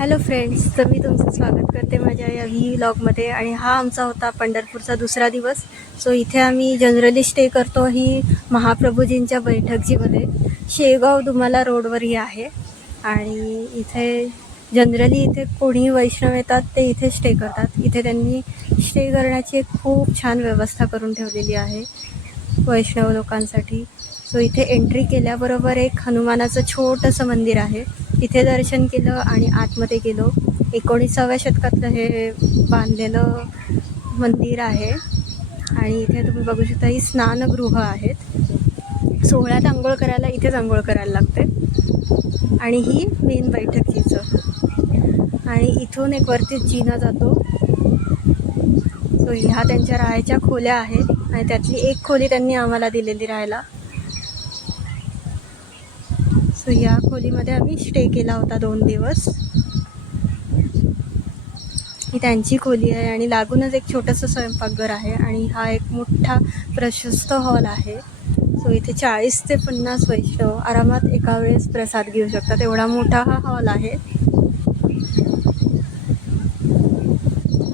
Hello friends, तर मी तुमचं स्वागत करते माझ्या या व्लॉगमध्ये. आणि हा आमचा होता पंढरपूरचा दुसरा दिवस. सो इथे आम्ही जनरली स्टे करतो ही महाप्रभूजींच्या बैठकजीमध्ये. शेगाव दुमाला रोडवरही आहे. आणि इथे जनरली इथे कोणी वैष्णव येतात ते इथे स्टे करतात. इथे त्यांनी स्टे करण्याची एक खूप छान व्यवस्था करून ठेवलेली आहे वैष्णव लोकांसाठी. सो इथे एंट्री केल्याबरोबर एक हनुमानाचं छोटंसं मंदिर आहे. इथे दर्शन केलं आणि आतमध्ये गेलो. 19व्या शतकातलं हे बांधलेलं मंदिर आहे. आणि इथे तुम्ही बघू शकता ही स्नानगृह आहेत. सोहळ्यात आंघोळ करायला इथेच आंघोळ करायला लागते. आणि ही मेन बैठकीचं. आणि इथून एक वरती जिना जातो. सो ह्या त्यांच्या राहायच्या खोल्या आहेत. आणि त्यातली एक खोली त्यांनी आम्हाला दिलेली राहायला. सो या खोलीमध्ये आम्ही स्टे केला होता 2 दिवस. ही त्यांची खोली आहे. आणि लागूनच एक छोटंसं स्वयंपाकघर आहे. आणि हा एक मोठा प्रशस्त हॉल आहे. सो इथे 40 ते 50 वैष्णव आरामात एका वेळेस प्रसाद घेऊ शकतात. एवढा मोठा हा हॉल आहे.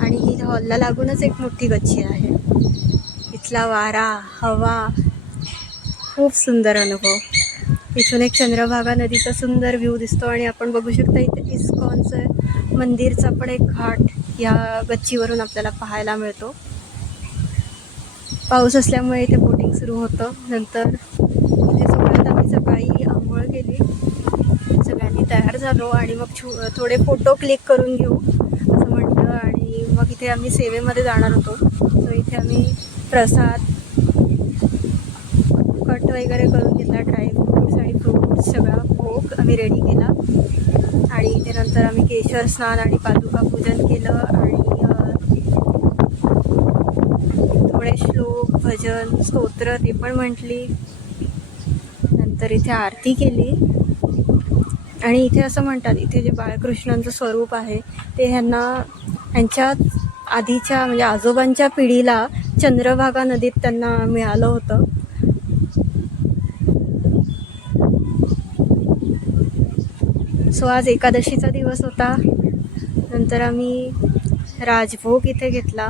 आणि ही हॉलला लागूनच एक मोठी गच्ची आहे. इथला वारा, हवा, खूप सुंदर अनुभव. इथून एक चंद्रभागा नदीचा सुंदर व्ह्यू दिसतो. आणि आपण बघू शकता इथे इस्कॉनचं मंदिरचा पण एक घाट या गच्चीवरून आपल्याला पाहायला मिळतो. पाऊस असल्यामुळे इथे बोटिंग सुरू होतं. नंतर इथे सोहळ्यात आम्ही सकाळी आंघोळ केली. सगळ्यांनी तयार झालो आणि मग थोडे फोटो क्लिक करून घेऊ असं म्हटलं. आणि मग इथे आम्ही सेवेमध्ये जाणार होतो. सो इथे आम्ही प्रसाद कट वगैरे करून घेतला. ड्रायफ्रूट्स आणि फ्रूट्स सगळा भोग आम्ही रेडी केला. आणि इथे नंतर आम्ही केशर स्नान आणि पादुका पूजन केलं. आणि थोडे श्लोक, भजन, स्तोत्र ते पण म्हटली. नंतर इथे आरती केली. आणि इथे असं म्हणतात, इथे जे बाळकृष्णांचं स्वरूप आहे ते ह्यांच्या आधीच्या म्हणजे आजोबांच्या पिढीला चंद्रभागा नदीत त्यांना मिळालं होतं. सो आज एकादशीचा दिवस होता. नंतर आम्ही राजभोग इथे घेतला.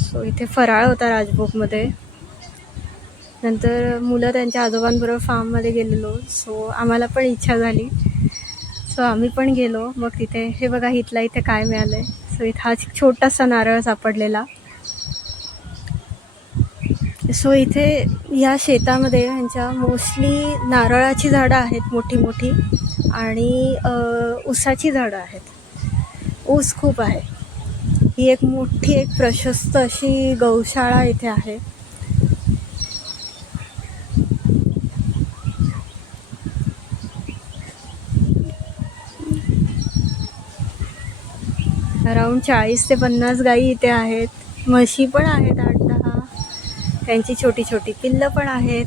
सो इथे फराळ होता राजभोगमध्ये. नंतर मुलं त्यांच्या आजोबांबरोबर फार्ममध्ये गेलेलो. सो आम्हाला पण इच्छा झाली. सो आम्ही पण गेलो. मग तिथे हे बघा इथला इथे काय मिळालं आहे. सो इथं हा छोटासा नारळ सापडलेला. सो इथे या शेतामध्ये ह्यांच्या मोस्टली नारळाची झाडं आहेत मोठी मोठी. आणि ऊसाची झाडं आहेत. ऊस खूप आहे. ही एक मोठी एक प्रशस्त अशी गौशाळा इथे आहे. अराऊंड 40 ते 50 गायी इथे आहेत. म्हशी पण आहेत 8-10. त्यांची छोटी छोटी पिल्लं पण आहेत.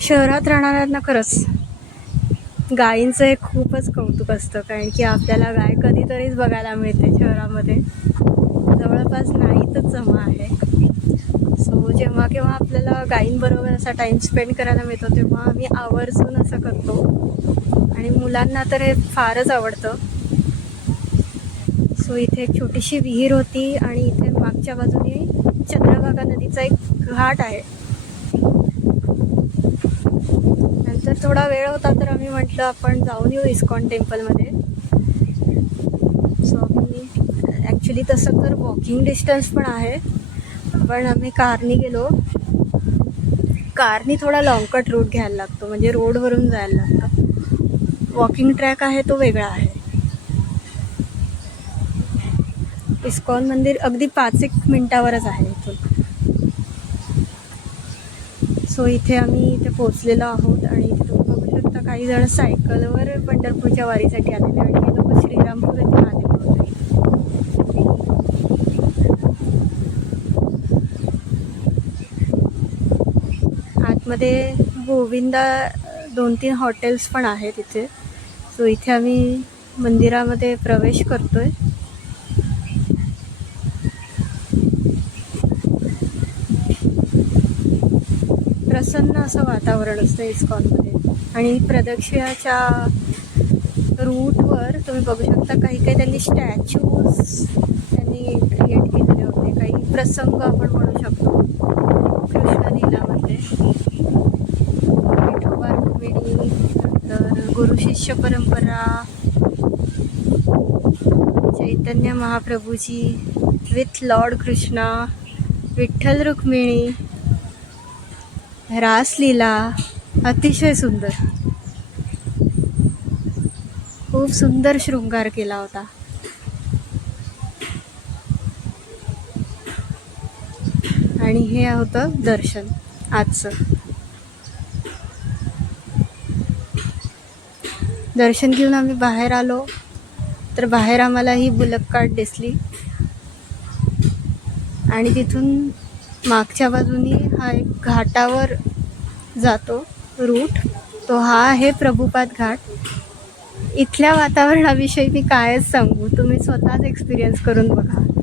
शहरात राहणाऱ्यांना खरंच गायींचं एक खूपच कौतुक असतं. कारण की आपल्याला गाय कधीतरीच बघायला मिळते शहरामध्ये. जवळपास नाहीतच जमा आहे. सो जेव्हा केव्हा आपल्याला गायींबरोबर असा टाईम स्पेंड करायला मिळतो तेव्हा आम्ही आवर्जून असं करतो. आणि मुलांना तर हे फारच आवडतं. सो इथे एक छोटीशी विहीर होती. आणि इथे मागच्या बाजूने चंद्रभागा नदीचा एक घाट आहे. नंतर थोडा वेळ होता तर आम्ही म्हटलं आपण जाऊन येऊ इस्कॉन टेम्पलमध्ये. सो आम्ही ॲक्च्युली तसं तर वॉकिंग डिस्टन्स पण आहे. पण आम्ही कारनी गेलो. कारनी थोडा लॉंगकट रूट घ्यायला लागतो. म्हणजे रोडवरून जायला लागतं. वॉकिंग ट्रॅक आहे तो वेगळा आहे. इस्कॉन मंदिर अगदी 5-1 मिनटावरच आहे इथून. सो इथे आम्ही इथे पोचलेलो आहोत. आणि इथे तुम्ही बघू शकता काही जण सायकलवर पंढरपूरच्या वारीसाठी आलेले. आणि हे लोक श्रीरामपूर इथून आलेले होते. आतमध्ये गोविंदा 2-3 हॉटेल्स पण आहेत इथे. सो इथे आम्ही मंदिरामध्ये प्रवेश करतोय. प्रसन्न असं वातावरण असतं इस्कॉनमध्ये. आणि प्रदक्षिणाच्या रूटवर तुम्ही बघू शकता काही काही त्यांनी स्टॅच्यूज त्यांनी क्रिएट केलेले होते. काही प्रसंग आपण म्हणू शकतो कृष्णलीलामधले. विठोबा रुक्मिणी, नंतर गुरु शिष्य परंपरा, चैतन्य महाप्रभूजी विथ लॉर्ड कृष्णा, विठ्ठल रुक्मिणी, रासलीला. अतिशय सुंदर, खूप सुंदर शृंगार केला होता. आणि हे होतं दर्शन आजचं. दर्शन घेऊन आम्ही बाहेर आलो तर बाहेर आम्हाला ही बुलक कार्ट दिसली आणि तिथून मागच्या बाजूनी हा एक घाटावर जातो रूट, तो हा आहे प्रभुपाद घाट. इथल्या वातावरणाविषयी मी कायच सांगू, तुम्ही स्वतःच एक्सपिरियन्स करून बघा.